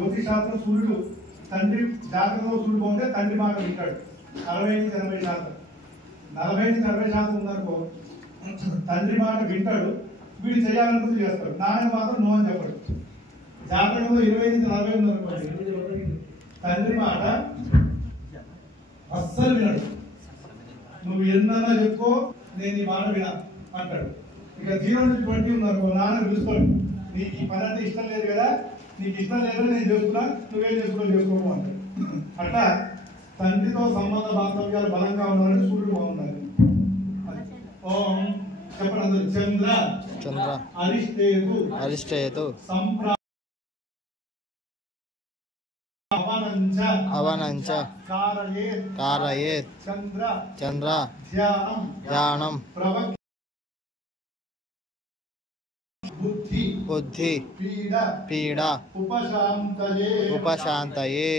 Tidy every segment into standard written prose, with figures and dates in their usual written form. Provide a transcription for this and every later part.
జ్యోతిష్ శాస్త్రం సూర్యుడు తండ్రి జాతకంలో సూర్యుడు బాగుంటే తండ్రి మాట వింటాడు 60-80%. 40-60% ఉందనుకో తండ్రి మాట వింటాడు, వీడు చేయాలనుకుంటూ చేస్తాడు, నాన్న మాత్రం నో అని చెప్పాడు. జాతకంలో 25-40 ఉందనుకోండి తండ్రి మాట అస్సలు వినడు. నువ్వు ఎన్నన్నా చెప్పుకో నేను నీ మాట వినా అంటాడు. ఇక 0-20 ఉందనుకో నాన్న పిలుస్తాడు, నీకు ఈ పని అంటే ఇష్టం లేదు కదా, నీకు ఇష్టం లేదని నేను చేసుకున్నా, నువ్వేం చేసుకోము అంటాడు. అట్లా తండ్రితో సంబంధ బాంధవ్యాలు బలంగా ఉండాలంటే సూర్యుడు బాగుండాలి. ఓం చెప్పండి అందరూ. చంద్ర అరిష్టేతు అవనంచ కారయేత్ చంద్ర ధ్యానం బుద్ధి పీడ ఉపశాంతయే.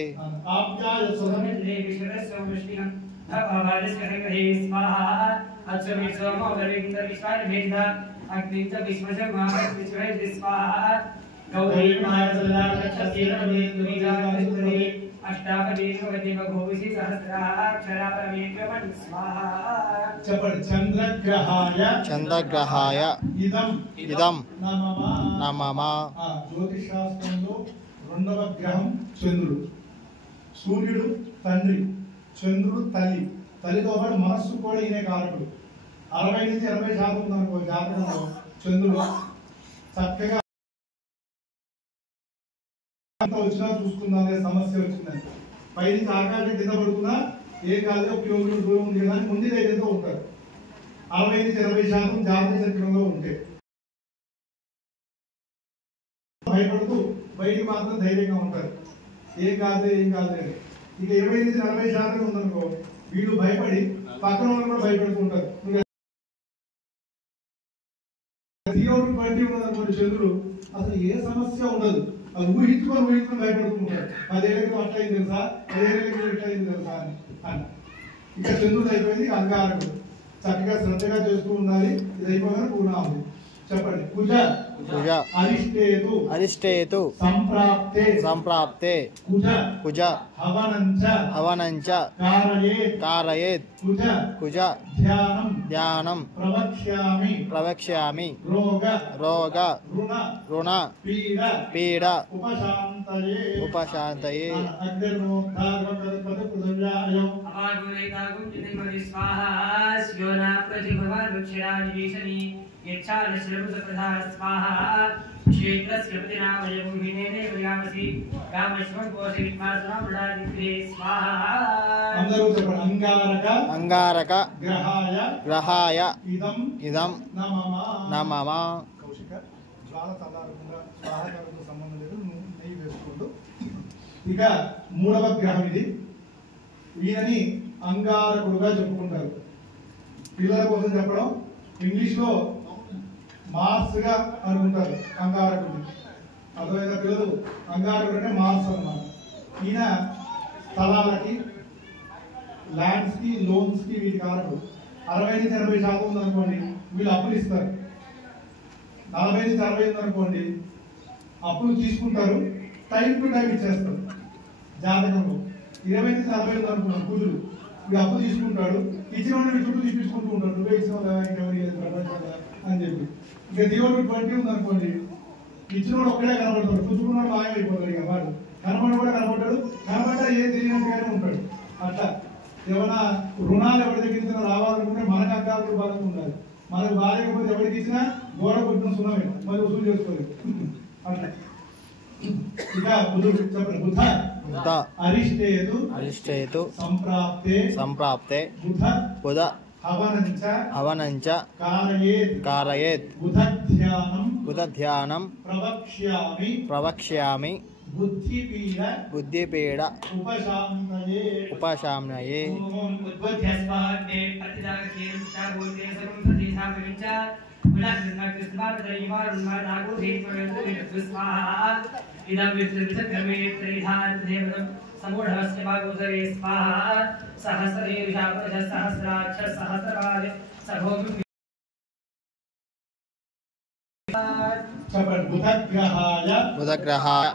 చంద్రగ్రహాయ ఇదం నమః. జ్యోతిష్ శాస్త్రంలో రెండవ గ్రహం చంద్రుడు. సూర్యుడు తండ్రి, చంద్రుడు తల్లి. తల్లితో పాటు మనస్సు కూడా ఈయనే కారకుడు. 60-80% ఉందనుకో జాతకంలో చంద్రుడు చక్కగా వచ్చినా చూసుకుందాం అనే సమస్య వచ్చిందని పైనుంచి ఆకాశం కింద పడుతున్నా ఏ కాదు 1 కిలోమీటర్ దూరం ఉంది కదా అని ముందు ధైర్యంతో ఉంటారు. 60-80% జాతక చక్రంలో ఉంటే భయపడుతూ బయటికి మాత్రం ధైర్యంగా ఉంటారు, ఏం కాదు అని. ఇక 20-40% ఉందనుకో వీళ్ళు భయపడి పక్కన వాళ్ళు కూడా భయపడుతుంటారు. 0-20 ఉన్నదనుకోండి చంద్రుడు అసలు ఏ సమస్య ఉండదు, అది ఊహించుకొని భయపడుతుంటారు. 10 ఏళ్ళకి అట్లయింది తెలుసా, 10 ఏళ్ళకి ఎట్లయింది తెలుసా అని. ఇక చంద్రుడు అయిపోయింది అంగారకుడు. చక్కగా శ్రద్ధగా చేస్తూ ఉండాలి. ఇది అయిపోగానే పూర్ణాహుతి. చెప్పండి. కుజ అరిష్టేతు సంప్రాప్తే కుజ హవనంచ కారయేత్ కుజ ధ్యానం ప్రవక్ష్యామి రోగ రుణ పీడ ఉపశాంతయే. అంగారక గ్రహాయ ఇదం నమః. కౌశిక జ్వాల చల్లారకుండా ఆహారంతో సంబంధం లేదు, నెయ్యి వేసుకుంటూ. ఇక మూడవ గ్రహం ఇది. ఈయనని అంగారకుడుగా చెప్పుకుంటారు. పిల్లల కోసం చెప్పడం ఇంగ్లీష్ లో మార్స్ గా అనుకుంటారు అంగారకుడు. అర్థమైన పిల్లలు అంగారకుడు అంటే మార్స్ అన్నమాట. ఈయన స్థలాలకి ల్యాండ్స్ కి లోన్స్ కి వీటి కారకుడు. 60-80% ఉందనుకోండి వీళ్ళు అప్పులు ఇస్తారు. 40-60 ఉందనుకోండి అప్పులు తీసుకుంటారు, టైం టు టైం ఇచ్చేస్తారు. జాతకంలో 20-40 ఉందనుకున్నాను కుజుడు, వీడు అప్పు తీసుకుంటాడు, ఇచ్చిన వాడిని చుట్టూ తీసుకుంటూ ఉంటాడు, నువ్వే ఇచ్చినావు ప్రపంచంలో అని చెప్పి. ఇక 0-20 ఉందనుకోండి ఇచ్చిన వాడు ఒక్కడే కనబడతాడు, పుచ్చుకున్నాడు మాయమైపోతాడు. ఇక వాడు కనబడి కూడా కనబడ్డాడు, కనబడ్డా ఏం తెలియనట్టుగానే ఉంటాడు. అట్లా ఏమైనా రుణాలు ఎవరి దగ్గర రావాలనుకుంటే మనకు అంకాలు బలంగా ఉండాలి. మనకు బాగాలేకపోతే ఎవరికి ఇచ్చినా గోడ కొట్టిన సున్నమే, మరి వసూలు చేసుకోలేదు. అట్లా ఇక బుధుడు చెప్పండి. బుధ అరిష్టేతు సంప్రాప్తే బుధ హవనంచ కారయేత్ బుధ ధ్యానం ప్రవక్ష్యామి బుద్ధిపీడ ఉపశామనయే. చెప్పండి. బుధగ్రహాయ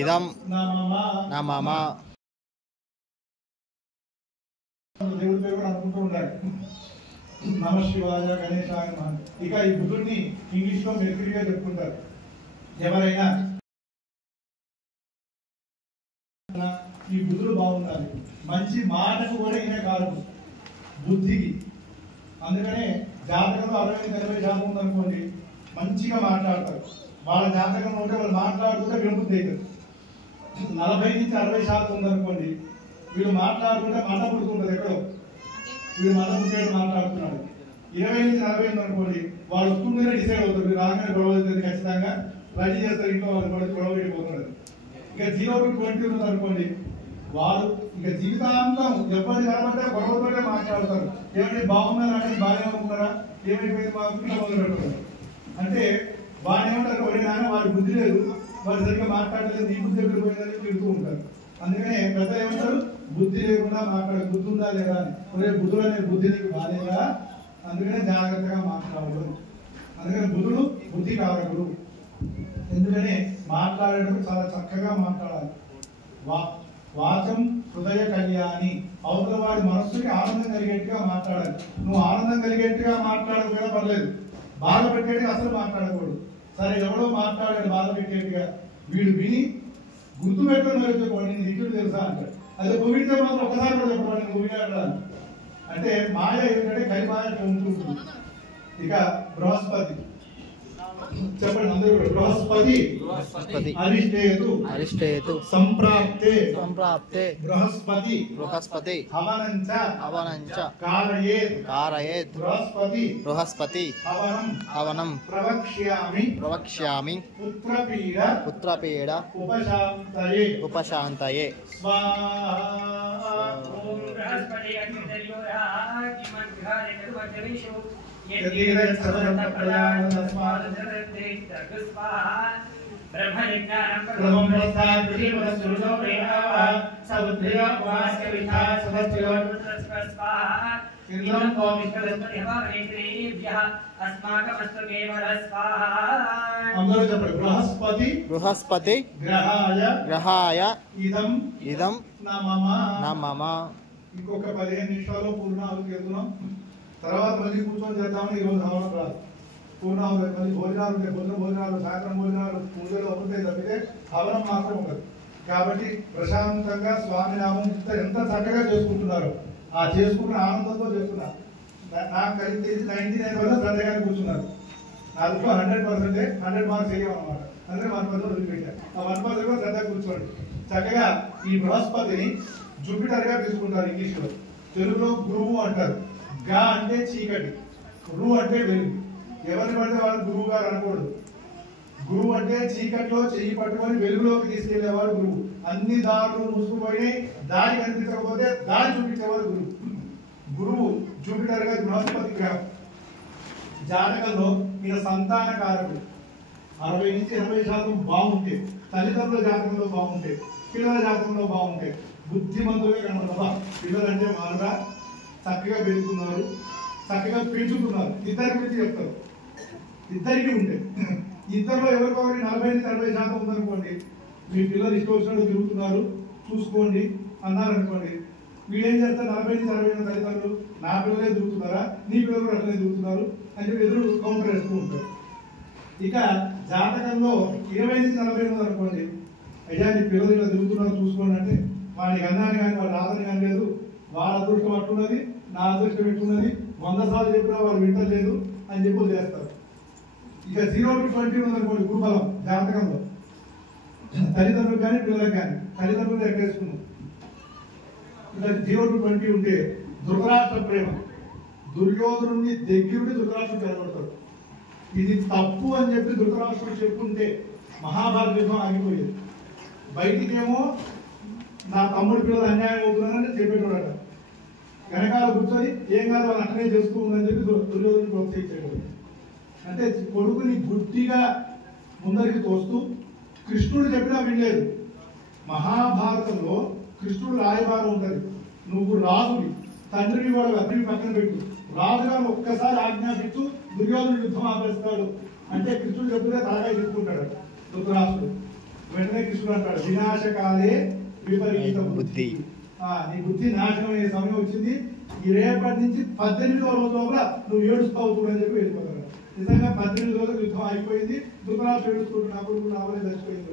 ఇదం న మమ. దేవుడి పేరు కూడా అనుకుంటూ ఉండాలి. నమ శివాయ గణేశాయ నమః. ఇక ఈ బుధుడిని ఇంగ్లీష్ లో మెర్క్యూరీగా చెప్పుకుంటారు. ఎవరైనా ఈ బుధుడు బాగుండాలి. మంచి మాటకు కూడా ఈయన కారణం బుద్ధికి. అందుకనే జాతకంలో 60-80 శాతం ఉందనుకోండి, మంచిగా మాట్లాడతారు. వాళ్ళ జాతకంలో ఉంటే వాళ్ళు మాట్లాడుతుంటే వినబుద్ధి అవుతారు. 40-60 ఉందనుకోండి, వీళ్ళు మాట్లాడుతుంటే మంట పుడుతుంటది. ఎక్కడో వీళ్ళు మంట పుట్టేట్టు మాట్లాడుతున్నాడు. 20-40 ఉందనుకోండి, వాళ్ళు వస్తుంటేనే డిసైడ్ అవుతారు. వీళ్ళు రాగానే గొడవ అవుతుంది, ఖచ్చితంగా రెడీ చేస్తారు. ఇంట్లో వాళ్ళు గొడవ అయిపోతున్నారు. ఇక 0-20 ఉందనుకోండి, వారు ఇక జీవితాంతం ఎవరి కాబట్టి గొడవతోనే మాట్లాడతారు. ఏమంటే బాగున్నారా అంటే బాగానే అనుకున్నారా, ఏమైపోయింది మాకు మొదలు పెడతారు. అంటే వాడు ఏమంటారు, ఒకటి నాన్న వాడి బుద్ధి లేదు, వాడు సరిగ్గా మాట్లాడలేదు, నీ బుద్ధి ఎక్కడ పోయిందని తిడుతూ ఉంటారు. అందుకనే పెద్దలు ఏమంటారు, బుద్ధి లేకుండా మాట్లాడే బుద్ధి ఉందా లేదా అని. ఒరే బుద్ధుడు అనే బుద్ధి నీకు బాగాలేదా, అందుకనే జాగ్రత్తగా మాట్లాడదు. అందుకని బుద్ధుడు బుద్ధి కారకుడు. ఎందుకనే మాట్లాడేటప్పుడు చాలా చక్కగా మాట్లాడాలి. వాచం హృదయ కళ్యాణి, అవతల వాడి మనస్సుకి ఆనందం కలిగేట్టుగా మాట్లాడాలి. నువ్వు ఆనందం కలిగేట్టుగా మాట్లాడకపోయినా పర్లేదు, బాధ పెట్టేట్టుగా అసలు మాట్లాడకూడదు. సరే ఎవడో మాట్లాడాడు బాధ పెట్టేట్టుగా, వీడు విని గుర్తు పెట్టుకుని మరి చెప్పండి, నేను దిక్కుడు తెలుసా అంటాడు. అదే పొగిడితే మాత్రం ఒకసారి కూడా చెప్పండి నేను పొగిడాడు అంటే మాయ ఏంటంటే కలిమాయ ఉంటుంది. ఇక బృహస్పతి చెప్పండి అందరూ కూడా. బృహస్పతి అరిష్టేతు సంప్రాప్తే బృహస్పతి హవనంచ కారయేత్ బృహస్పతి హవనం ప్రవక్ష్యామి పుత్రపీడ ఉపశాంతయే బృహస్పతి గ్రహాయ ఇదం న మమ. ఇంకొక 15 నిమిషాల్లో పూర్ణాహుతికి వెళ్తున్నాం. తర్వాత మళ్ళీ కూర్చొని చేద్దామని ఈరోజు హవనం రాదు. పూర్ణాహుతి మళ్ళీ భోజనాలు ఉంటాయి, పొద్దున భోజనాలు, సాయంత్రం భోజనాలు, పూజలు అవుతాయి తప్పితే హవనం మాత్రం ఉండదు. కాబట్టి ప్రశాంతంగా స్వామి నామం ఎంత చక్కగా చేసుకుంటున్నారు, ఆ చేసుకున్న ఆనందంతో చేస్తున్నారు. నాకు కలిసి 99% శ్రద్ధగానే కూర్చున్నారు. దాంట్లో 100% 100 మార్క్స్ వేయమన్నమాట. అందుకే 1% వదిలిపెట్టారు. ఆ 1% కూడా శ్రద్ధగా కూర్చోండి. చక్కగా ఈ బృహస్పతిని జూపిటర్ గా తీసుకుంటారు ఇంగ్లీష్లో. తెలుగులో గురువు అంటారు. గా అంటే చీకటి, రు అంటే వెలుగు. ఎవరిని పడితే వాళ్ళు గురువు గారు అనకూడదు. గురువు అంటే చీకట్లో చెయ్యి పట్టుకొని వెలుగులోకి తీసుకెళ్లేవాడు గురువు. అన్ని దారులు మూసుకుపోయి దారి కనిపించకపోతే దారి చూపించేవాడు గురువు. గురువు జూపిటర్ గా బృహస్పతి గ్రహం. జాతకంలో ఈయన సంతాన కారకుడు. 60-80% బాగుంటే, తల్లిదండ్రుల జాతకంలో బాగుంటే, పిల్లల జాతకంలో బాగుంటే, బుద్ధిమంతులుగా కనబడతా. పిల్లలంటే వాళ్ళగా చక్కగా పెరుగుతున్నారు, చక్కగా పెంచుతున్నారు. ఇద్దరి గురించి చెప్తారు. ఇద్దరికి ఉంటే ఇద్దరిలో ఎవరికొకరి 40-60% ఉందనుకోండి, మీ పిల్లలు ఇష్టం వచ్చినట్టు తిరుగుతున్నారు చూసుకోండి అన్నారనుకోండి, వీడేం చేస్తారు, 40-60 తల్లిదండ్రులు నా పిల్లలే తిరుగుతున్నారా, నీ పిల్లలు కూడా అట్లనే తిరుగుతున్నారు అని చెప్పి ఎదురు కౌంటర్ వేస్తూ ఉంటారు. ఇక జాతకంలో 20-40 ఉందనుకోండి, అయ్యా నీ పిల్లలు ఇలా తిరుగుతున్నారు చూసుకోండి అంటే వాడికి అన్నాను కానీ వాడు రాదని కానీ లేదు, వాళ్ళ అదృష్టం అట్టున్నది, నా అదృష్టం ఎట్టున్నది, 100 సార్లు చెప్పినా వాడు వింటలేదు అని చెప్పి చేస్తారు. ఇక 0-20 ఉందనుకోండి గురుబలం జాతకంలో, తల్లిదండ్రులు కానీ పిల్లలకు కానీ, తల్లిదండ్రులు ఎక్కేసుకున్నాం. ఇక 0-20 ఉంటే ధృతరాష్ట్ర ప్రేమ, దుర్యోధనుడిని దగ్గరుండి ధృతరాష్ట్రుడు చెడగొడతాడు. ఇది తప్పు అని చెప్పి ధృతరాష్ట్రుడు చెప్పుకుంటే మహాభారత యుద్ధం ఆగిపోయేది. బయటికేమో నా తమ్ముడి పిల్లలు అన్యాయం అవుతున్నారని చెప్పేటోడట, వెనకాల కూర్చొని ఏం కాదు వాళ్ళు అట్లనే చేస్తూ ఉందని చెప్పి దుర్యోధను ప్రోత్సహించేటోడు. అంటే కొడుకుని గుడ్డిగా ముందరికి తోస్తూ కృష్ణుడు చెప్పినా వినలేదు. మహాభారతంలో కృష్ణుడు రాయబారం ఉంటుంది. నువ్వు రాజువి, తండ్రిని వాడు అగ్ని పక్కన పెట్టు, రాజుగారు ఒక్కసారి ఆజ్ఞాపించు, దుర్యోధనుడు యుద్ధం ఆపేస్తాడు అంటే కృష్ణుడు చెప్తే తలకాయ తీసుకుంటాడు ధృతరాష్ట్రుడు. వెంటనే కృష్ణుడు అంటాడు వినాశకాలే విపరీత బుద్ధి. నీ బుద్ధి నాశనం అయ్యే సమయం వచ్చింది, ఈ రేపటి నుంచి 18వ రోజు లోపల నువ్వు ఏడుస్తావు చూడని చెప్పి వెళ్ళిపోతాడు. నిజంగా 18 రోజులు యుద్ధం అయిపోయింది, ధృతరాష్ట్రుడు ఏడుచుకుంటున్నప్పుడు నావలే చచ్చిపోయింది.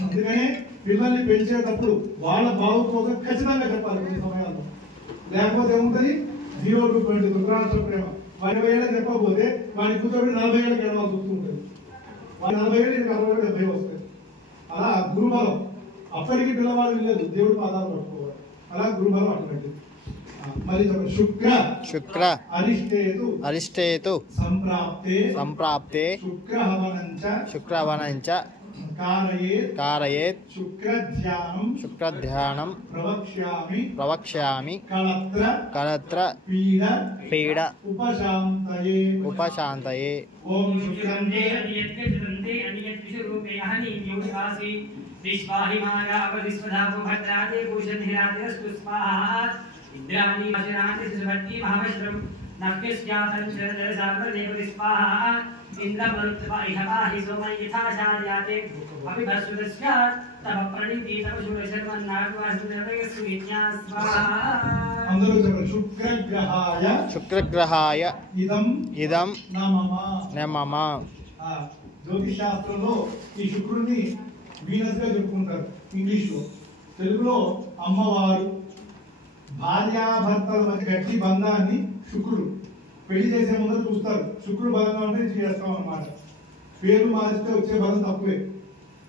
అందుకనే పిల్లల్ని పెంచేటప్పుడు వాళ్ళ బాగు కోసం ఖచ్చితంగా చెప్పాలి కొన్ని సమయాల్లో. లేకపోతే ఏముంటుంది 0 to 20 ధృతరాష్ట్ర ప్రేమ. 40 ఏళ్ళకి చెప్పకపోతే వాడిని కూర్చోబెట్టి 40 ఏళ్ళకి వెళ్ళాల్సి వస్తుంటుంది. వాడి 40 ఏళ్ళు 60 ఏళ్ళు 70 వస్తాయి. అలా గురుబలం. అప్పటికి పిల్లవాడు లేదు, దేవుడు పాదాలు పట్టుకోవాలి. అలా గురుబలం అటువంటి. మరి శుక్ర శుక్ర అరిష్టేతు సంప్రాప్తే శుక్రహవనంచ కారయేత్ శుక్రధ్యానం ప్రవక్ష్యామి కళత్ర పీడ ఉపశాంతయే. ఓం इंद्राणी वज्राणि सुभट्टी महावज्रम नक्यस्यातं शरदसागरदेव स्वाहा इंद्रमरुत्पाहि सोमय यथा शार्याते अपि भस्वदस्य तव प्रणीति तव शूरशर्मन्नागवासुदेवस्य विज्ञा स्वाहा. అందరూ చెప్పండి. శుక్రగ్రహాయ ఇదం నమః. జ్యోతిష్ శాస్త్రంలో ఈ శుక్రుడిని వీనస్ గా చెప్పుకుంటారు ఇంగ్లీష్ లో. తెలుగులో అమ్మవారు. భార్యాభర్తల మధ్య గట్టి బంధాన్ని శుక్రుడు పెళ్లి చేసే ముందర చూస్తారు. శుక్రుడు బలంగా ఉంటే చేస్తాం అన్నమాట. పేరు మారిస్తే వచ్చే బలం తక్కువే.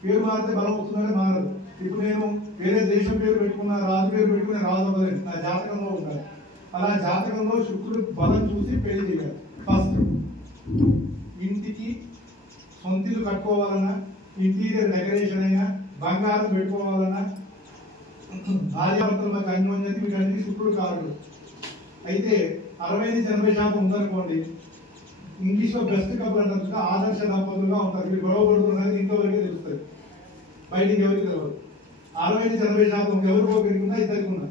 పేరు మారితే బలం వస్తుందంటే మారదు. ఇప్పుడు నేను వేరే దేశం పేరు పెట్టుకున్నా, రాజు పేరు పెట్టుకునే రాజు అవ్వలేదు, నా జాతకంలో ఉండాలి. అలా జాతకంలో శుక్రుడు బలం చూసి పెళ్లి చేయాలి. ఫస్ట్ ఇంటికి సొంతిలు కట్టుకోవాలన్నా, ఇంటీరియర్ డెకరేషన్ అయినా, బంగారం పెట్టుకోవాలన్నా, భార్యాభర్తల మధ్య అన్యోన్యత వీటన్నిటి శుక్రుడు కారకుడు. అయితే 60-80% ఉందనుకోండి, ఇంగ్లీష్ లో బెస్ట్ కపుల్ అంటారు, ఆదర్శ దంపతులుగా ఉంటారు. వీళ్ళు గొడవ పడుతున్నది ఇంట్లో వరకే తెలుస్తుంది, బయటికి ఎవరికి తెలియదు. 60-80% ఎవరికో పెట్టుకున్నా ఇద్దరికి ఉన్నా.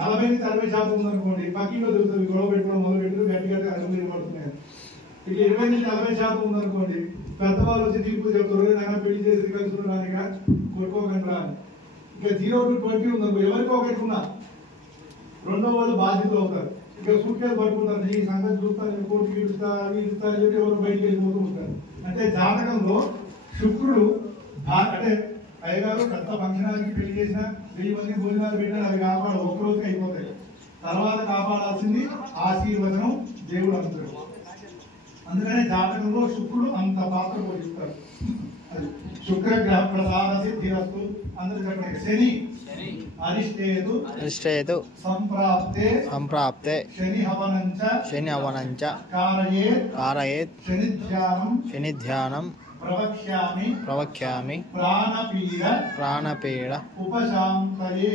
40-60% ఉందనుకోండి, పక్కింట్లో తెలుస్తుంది గొడవ పెట్టుకోవడం మొదలు పెట్టుకుని గట్టిగా అడుగులు పడుతున్నాయి. ఇక 20-40% ఉందనుకోండి, పెద్దవాళ్ళు వచ్చి తీర్పు చెప్తారు, నాన్న పెళ్లి చేసి కలుసుకున్నానిగా కొట్టుకోకుండా అని. ఇక 0 to 20 ఉందనుకో, ఎవరికో ఒకటి ఉన్నా రెండో వాళ్ళు బాధ్యతలు అవుతారు. ఇక సూట్కేసు పట్టుకుంటారు, ఈ సంగతి చూస్తాను, కోర్టుకి ఇడుస్తా ఇడుస్తా అని చెప్పి ఎవరు బయటికి వెళ్ళిపోతూ ఉంటారు. అంటే జాతకంలో శుక్రుడు అంటే అయ్యగారు పెద్ద ఫంక్షనాలకి పెళ్లి చేసిన 1000 మంది భోజనాలు పెట్టినా అవి కాపాడు ఒక్కరోజుకి అయిపోతాయి. తర్వాత కాపాడాల్సింది ఆశీర్వచనం దేవుడు అంటాడు. అందుకనే జాతకంలో శుక్రుడు అంత పాత్ర పోషిస్తాడు. శుక్రగ్రహ ప్రసాద సిద్ధిరస్తు. అందరూ చెప్పండి. శని అరిష్టేతు సంప్రాప్తే శని హవనంచ కారయేత్ శనిధ్యానం ప్రవక్ష్యామి ప్రాణపీడ ఉపశాంతయే.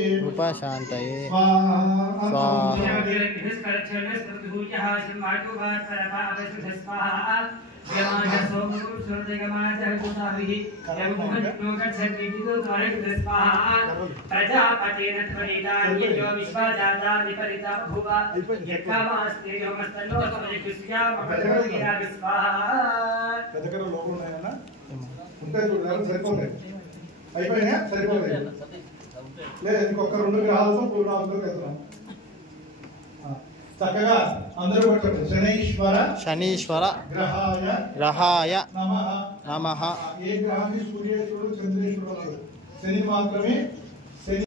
అయిపోయినా సరిపోతాయి. లేదు ఇంకొక 2 గ్రహాలతో పూర్ణాలతో వెళ్తున్నాం. చక్కగా అందరూ పట్టండి. శనీశ్వర గ్రహాయ నమః. ఏ గ్రహాన్ని సూర్యేశ్వరుడు చంద్రేశ్వరుడు, శని మాత్రమే. శని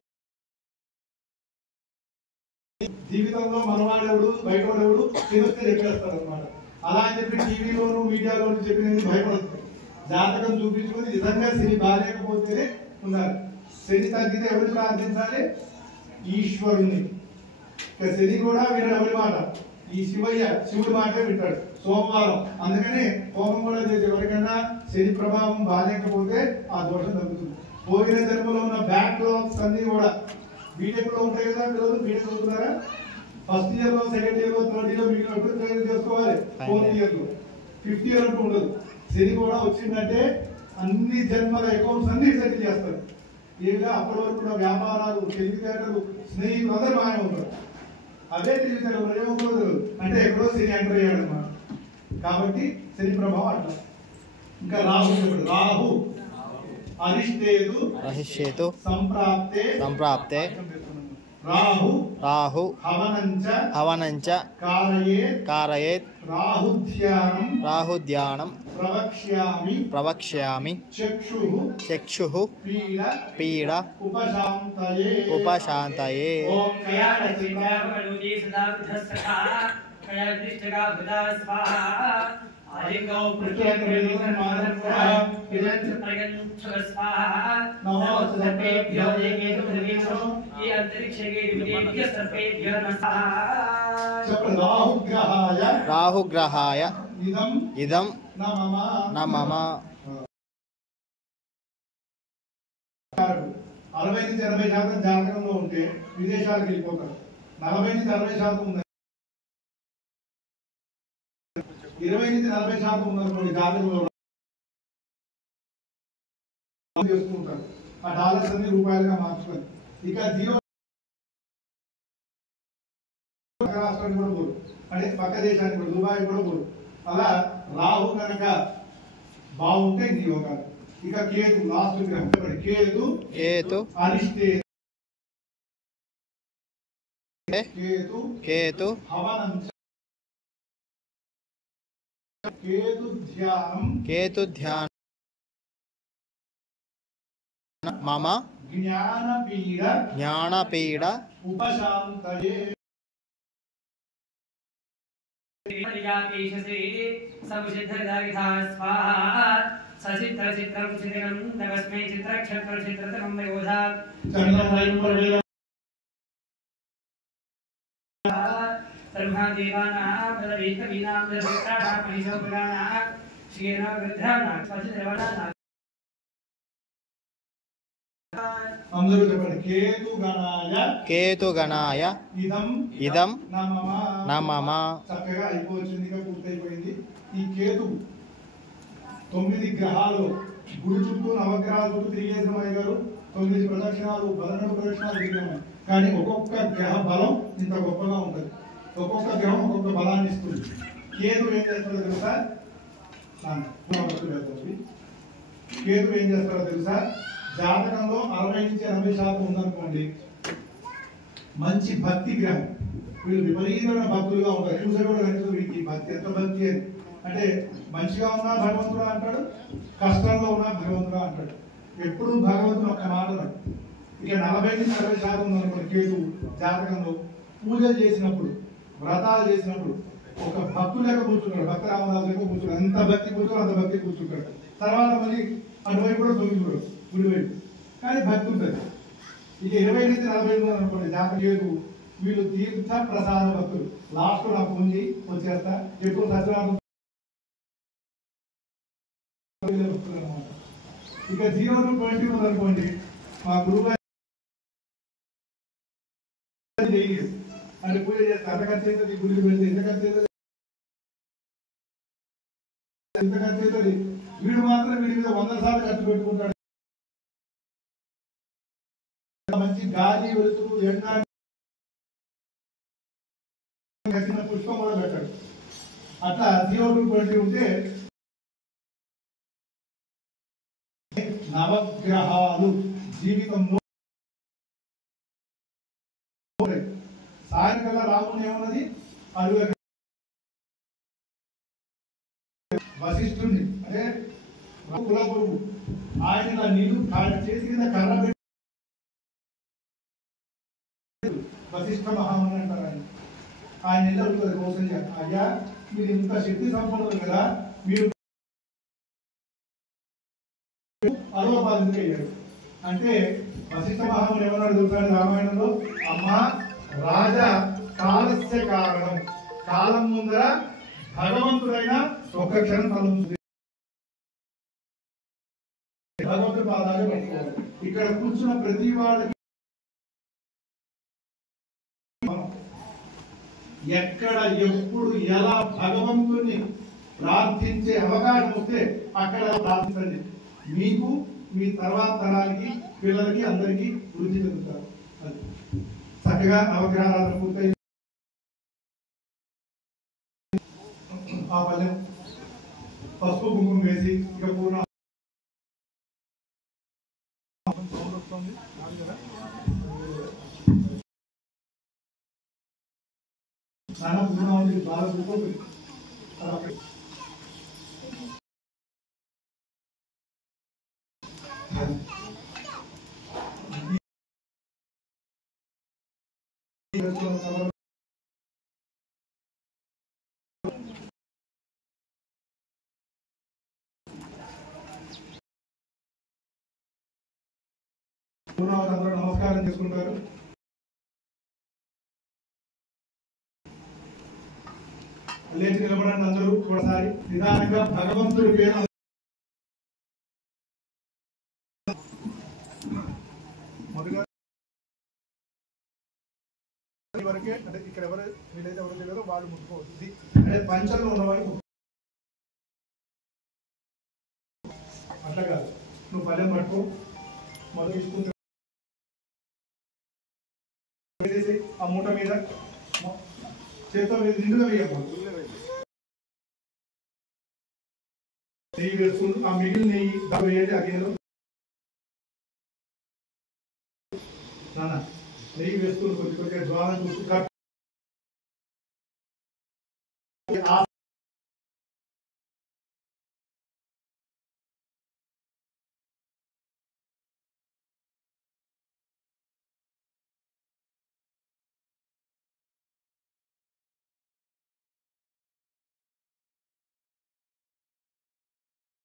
జీవితంలో మనవాడెవడు బయటవాడెవడు తెలిస్తే చెప్పేస్తాడు అనమాట. అలా అని చెప్పి టీవీలోను మీడియాలోను చెప్పినది భయపడుతుంది. జాతకం చూపించుకొని నిజంగా శని బాగాలేకపోతేనే ఉండాలి. శని తగ్గితే ఎవరిని ప్రార్థించాలి? ఈశ్వరుణ్ణి. శని కూడా వినడు ఎవరి మాట, ఈ శివుడి మాటే వింటాడు. సోమవారం అందుకనే హోమం కూడా చేసే ఎవరికైనా శని ప్రభావం బాగాలేకపోతే ఆ దోషం తగ్గుతుంది. పోయిన జన్మలో ఉన్న బ్యాక్ లాగ్స్ అన్ని కూడా బీటెక్ లో ఉంటాయి కదా. పిల్లలు బీటెక్ చదువుతున్నారా? ఫస్ట్ ఇయర్ లో, సెకండ్ ఇయర్ లో, థర్డ్ ఇయర్ లో మీకు ట్రైనింగ్ చేసుకోవాలి. 4th ఇయర్ లో, 5th ఇయర్ అంటూ ఉండదు. శని కూడా వచ్చిందంటే అన్ని జన్మల అకౌంట్స్ అన్ని సెటిల్ చేస్తారు. ఏమిగా అప్పటి వరకు కూడా వ్యాపారాలు, తెలివితేటలు, స్నేహితులు అందరూ బాగానే ఉంటారు. అదే తెలివితేటలు ఏమవుతుంది అంటే ఎక్కడో శని ఎంటర్ అయ్యాడు అన్నమాట. కాబట్టి శని ప్రభావం అట్లా. ఇంకా రాహు చెప్పడు. రాహు అరిష్టేతు అరిష్టేతు సంప్రాప్తే సంప్రాప్తే రాహు రాహు హవనంచ కారయేత్ రాహుధ్యానం ప్రవక్ష్యామి చక్షుః పీడ ఉపశాంతయే ఓం కయానచికావలుజీ సదాబుధస్సఖా కయాదృష్టగా బుధా స్వాహా ఆలింగో ప్రత్యేకవేదమానస్వా విదంత ప్రగంఛ స్వాహా నమో సర్వేభ్యో దేవేభ్యో దేవేభ్యో ఈ అంతరిక్షగే దేవేభ్య సర్వేభ్యో నమః. రాహుగ్రహాయ ఇదం న మమ 60-80% జాతకంలో ఉంటే విదేశాలకు వెళ్ళిపోతారు. 40-60% ఉంది. 20-40% ఉన్నటువంటి జాతకంలో చేసుకుంటారు. ఆ డాలర్స్ అన్ని రూపాయలుగా మార్చుకొని ఇక జీరో రాష్ట్రానికి కూడా పోరు, అంటే పక్క దేశానికి కూడా, దుబాయ్ కూడా పోరు. అలా రాహు కనుక బాగుంటే నీ యోగాలు. ఇక కేతు లాస్ట్ గ్రహం. కేతు అరిష్టేతు హవనంచ కేతు ధ్యానం మమ జ్ఞానపీడ ఉపశాంతయే. సచిత్రం చిత్రం నవస్మై చిత్రక్షత్ర చిత్రతమం వయోధా సర్వదేవానాః బలవేకవీనాం దశత్రాణాం మహిషోపురాణాః శ్రీనా వృద్ధానాం స్వచిత్రవనానాం. అందరూ చెప్పండి. కేతుగణాయ ఇదం న మమ. చక్కగా అయిపోయింది, పూర్తయిపోయింది. ఈ కేతు 9 గ్రహాలు గుడి చుట్టూ నవగ్రహాల చుట్టూ తిరిగేసిన గారు 9 ప్రదక్షిణాలు 12 ప్రదక్షిణాలు తిరిగాము. కానీ ఒక్కొక్క గ్రహ బలం ఇంత గొప్పగా ఉంటుంది. ఒక్కొక్క గ్రహం ఒక్కొక్క బలాన్ని ఇస్తుంది. కేతు ఏం చేస్తారో తెలుసా? కేతు ఏం చేస్తారో తెలుసా? జాతకంలో 60-80% ఉందనుకోండి, మంచి భక్తి గ్రహం. వీళ్ళు విపరీతమైన భక్తులుగా ఉంటారు. చూసే కూడా కనీసం వీరికి భక్తి ఎంత భక్తి అని. అంటే మంచిగా ఉన్నా భగవంతుడు అంటాడు, కష్టంలో ఉన్నా భగవంతుడు అంటాడు. ఎప్పుడు భగవంతుడు ఒక్క మాట. ఇక 40-60% ఉందనుకోండి కేతు జాతకంలో, పూజలు చేసినప్పుడు వ్రతాలు చేసినప్పుడు ఒక భక్తులేక కూర్చుంటాడు. భక్త రామదాసు లేక కూర్చుంటాడు. ఎంత భక్తి కూర్చోడు అంత భక్తి కూర్చుంటాడు. తర్వాత మళ్ళీ అటువైపు కూడా తొలగిపోయాడు గుడి వైపు, కానీ భక్తి ఉంటుంది. ఇక 20-40 అనుకోండి జాతక కేతు, వీళ్ళు తీర్థ ప్రసాద భక్తులు. లాస్ట్ లో నాకు ఫోన్ చేయి వచ్చేస్తా, ఎప్పుడు సత్యనారాయణ. ఇక 0-20 అనుకోండి, మా గురువు అంటే పూజ చేస్తే అంత ఖర్చు అవుతుంది, గుడికి వెళ్తే ఎంత ఖర్చు అవుతుంది, ఎంత ఖర్చు అవుతుంది. వీడు మాత్రం వీడి మీద 100 సార్లు ఖర్చు పెట్టుకుంటాడు. మంచి గాలి వెలుతురు ఎండ చిన్న పుష్పం కూడా పెట్టాడు. అట్లా 0-20 ఉంటే నవగ్రహాలు జీవితంలో సాయంకాలం రాముని ఏమన్నది అడుగు వశిష్ఠుడిని, అంటే కులగురువు, ఆయన నీళ్లు చేతి కింద కర్ర పెట్టి వశిష్ఠ మహాముని అంటారు. ఆయన ఇల్లు అడుగుతుంది కౌసల్య, అయ్యా మీరు ఇంత శక్తి సంపన్నులు కదా, మీరు అరువపాలిందుకు అయ్యాడు అంటే వశిష్ఠ మహాముని ఏమన్నాడు తెలుసాడు రామాయణంలో? అమ్మా రాజా కాలస్య కారణం, కాలం ముందర భగవంతుడైన ఒక్క క్షణం కాలం భగవంతుడు పాదాలు పట్టుకోవాలి. ఇక్కడ కూర్చున్న ప్రతి వాళ్ళకి ఎక్కడ ఎప్పుడు ఎలా భగవంతుని ప్రార్థించే అవకాశం వస్తే అక్కడ ప్రార్థించండి. మీకు మీ తర్వాత తరానికి పిల్లలకి అందరికీ వృద్ధి చెందుతారు. అది చక్కగా నవగ్రహాలను పూర్తయి ఆ పల్లెం వస్తుంది కదా నాన్న పూర్ణ ఉంది బాగా చూసుకోండి అందరూ నమస్కారం చేసుకుంటారు. లేచి నిలబడండి అందరూ ఒకసారి నిదానంగా భగవంతుడి పేరు మొదలుగా వరకే అంటే ఇక్కడ ఎవరు వీళ్ళైతే ఎవరు తెలియదో వాళ్ళు ముట్టుకోవచ్చు. అంటే పంచంలో ఉన్నవాళ్ళు అట్లా కాదు, నువ్వు పల్లెం పట్టుకో మొదలు తీసుకుంటే ఆ మూట మీద చేతితో నిండుగా వేయాలి. నెయ్యి వేసుకుంటూ ఆ మిగిలిన నెయ్యి వేయండి. ఆ గిన్నెలో నాన్న నెయ్యి వేసుకుంటూ కొంచెం కొద్దిగా జ్వాలను చూసుకుంటా